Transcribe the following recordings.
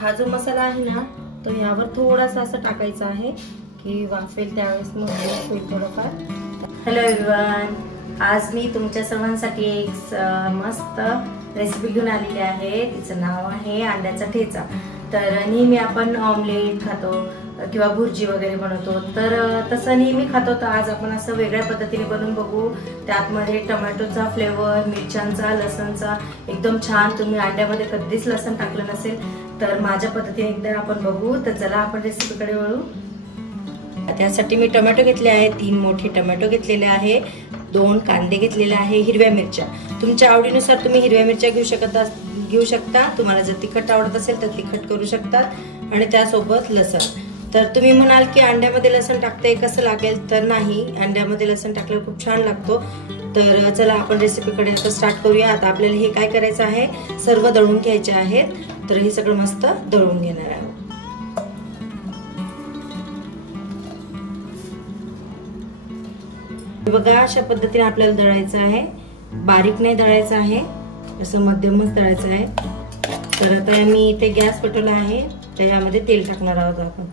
हा जो मसाला आहे ना तो यावर थोडासा असं टाकायचा आहे की वाफेल त्यावेळेस मग होईल थोडंफार। हॅलो एव्हरीवन, आज मी तुमच्या सर्वांसाठी एक मस्त रेसिपी घेऊन आलेली आहे। तिचं नाव आहे अंड्याचा ठेचा। तर नेहमी आपण ऑमलेट खातो किंवा भुर्जी वगैरे बनवतो, तर तसं नेहमी खातो, तर आज आपण असं वेगळ्या पद्धतीने बनवून बघू। त्यातमध्ये टोमॅटोचा फ्लेवर, मिरच्यांचा, लसणचा एकदम छान। तुम्ही अंड्यामध्ये कधीच लसण टाकलं नसेल तर माझ्या पद्धतीने एकदा आपण बघू। तर चला आपण रेसिपीकडे वळू। त्यासाठी मी टोमॅटो घेतले आहे, 3 मोठे टोमॅटो घेतलेले आहे, 2 कांदे घेतलेले आहे, हिरव्या मिरच्या तुमच्या आवडीनुसार तुम्ही हिरव्या मिरच्या घेऊ शकता। तुम्हाला जर तिखट आवडत असेल तर तिखट करू शकता आणि त्यासोबत लसण। तर तुम्ही म्हणाल की अंड्यामध्ये लसण टाकते कसं लागेल, तर नाही, अंड्यामध्ये लसण टाकल्यावर खूप छान लागतो। तर चला आपण रेसिपीकडे आता स्टार्ट करूया। आता आपल्याला हे काय करायचं आहे, सर्व दळून घ्यायचे आहेत। तर हे सगळं मस्त दळून घेणार आहे। बघा अशा पद्धतीने आपल्याला दळायचं आहे, बारीक नाही दळायचं आहे, असं मध्यमच दळायचं आहे। तर आता मी इथे गॅस पेटवला आहे, त्याच्यामध्ये तेल टाकणार आहोत आपण।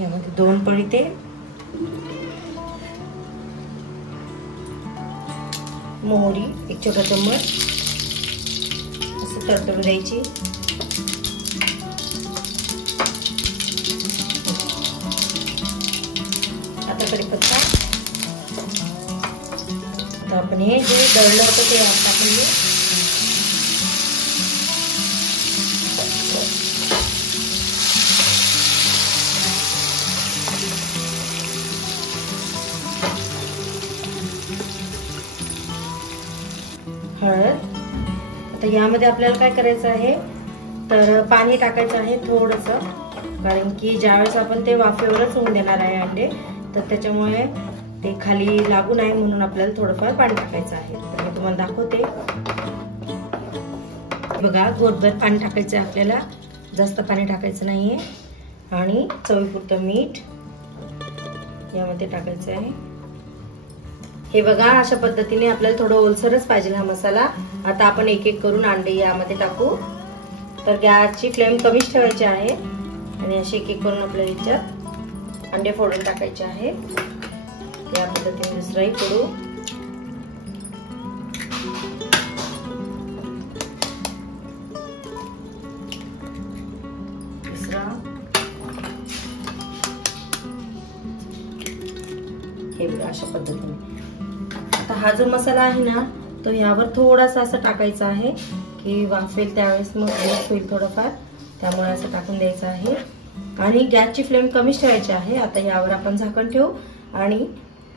यामध्ये 2 पळी तेल, मोहरी 1 छोटा चम्मच असं तडतडून द्यायची। आता कढीपत्ता, आता आपण हे जे दळलं होतं ते टाकून घेऊ। हळद, आता यामध्ये आपल्याला काय करायचं आहे, तर पाणी टाकायचं आहे थोडंसं, कारण की ज्यावेळेस आपण ते वाफेवरच होऊन देणार आहे अंडे, तर त्याच्यामुळे ते खाली लागू नये म्हणून आपल्याला थोडंफार पाणी टाकायचं आहे। तर मी तुम्हाला दाखवते। बघा घोटभर पाणी टाकायचं आहे आपल्याला, जास्त पाणी टाकायचं नाहीये। आणि चवीपुरतं मीठ यामध्ये टाकायचं आहे। हे बघा अशा पद्धतीने आपल्याला थोडं ओलसरच पाहिजे हा मसाला। आता आपण एक एक करून अंडे यामध्ये टाकू। तर गॅसची फ्लेम कमीच ठेवायची आहे आणि असे एक एक करून आपल्याला याच्यात अंडे फोडून टाकायचे आहे। या पद्धतीने दुसराही फोडू। दुसरा, हे बघा अशा पद्धतीने। आता हा जो मसाला आहे ना तो यावर थोडासा असं टाकायचा आहे की वाफेल त्यावेळेस मग होईल थोडंफार, त्यामुळे असं टाकून द्यायचं आहे। आणि गॅसची फ्लेम कमीच ठेवायची आहे। आता यावर आपण झाकण ठेवू आणि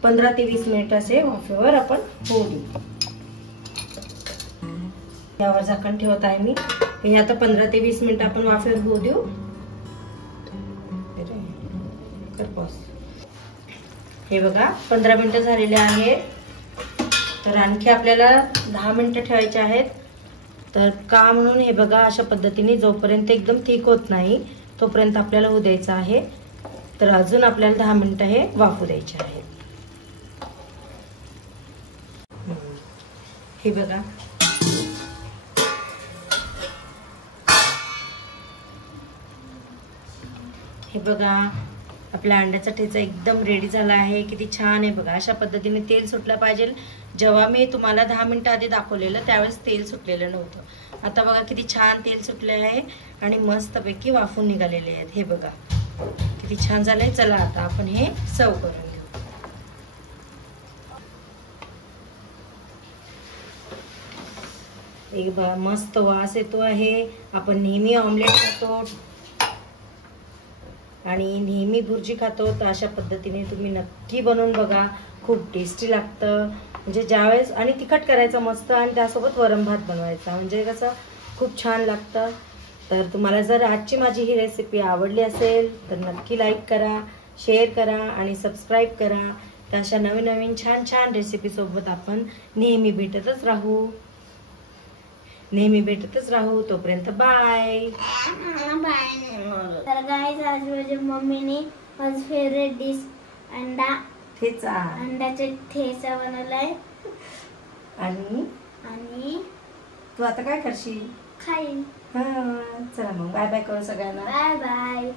15 ते 20 मिनिट असे वाफेवर आपण होऊ देऊ। यावर झाकण ठेवत आहे मी, हे आता 15 ते 20 मिनिट आपण वाफेवर होऊ देऊ। हे बघा 15 मिनिटं झालेले आहेत, तर आणखी आपल्याला 10 मिनिटं ठेवायचे आहेत। तर का म्हणून हे बघा अशा पद्धतीने जोपर्यंत एकदम थिक होत नाही तोपर्यंत आपल्याला होऊ द्यायचं आहे। तर अजून आपल्याला 10 मिनिटं हे वाफू द्यायचे आहे। हे बघा हे बघा आपला अंड्याचा ठेचा एकदम रेडी झाला आहे। किती छान आहे बघा, अशा पद्धतीने तेल सुटलं पाहिजे। जेव्हा मी तुम्हाला 10 मिनिटं आधी दाखवलेलं त्यावेळेस तेल सुटलेलं नव्हतं। आता बघा किती छान तेल सुटले आहे आणि मस्तपैकी वाफून निघालेले आहेत। हे बघा किती छान झालंय। चला आता आपण हे सर्व करून घेऊ। एक बघा मस्त वास येतो आहे। आपण नेहमी ऑमलेट खातो आणि नेहमी भुर्जी खातो, तर अशा पद्धतीने तुम्ही नक्की बनवून बघा, खूप टेस्टी लागतं। म्हणजे ज्यावेळेस आणि तिखट करायचं मस्त आणि त्यासोबत वरण भात बनवायचा, म्हणजे कसं खूप छान लागतं। तर तुम्हाला जर आजची माझी ही रेसिपी आवडली असेल तर नक्की लाईक करा, शेअर करा आणि सबस्क्राईब करा। तर अशा नवीन नवीन छान छान रेसिपी सोबत आपण नेहमी भेटतच राहू। तोपर्यंत बाय बाय। तर गाइस आज माझ्या मम्मीने माझी फेवरेट डिश अंड्याचा ठेचा बनवलाय। आणि आणि तू आता काय करशील? खाईन। हा चला मग बाय बाय करू सगळ्यांना. Bye bye.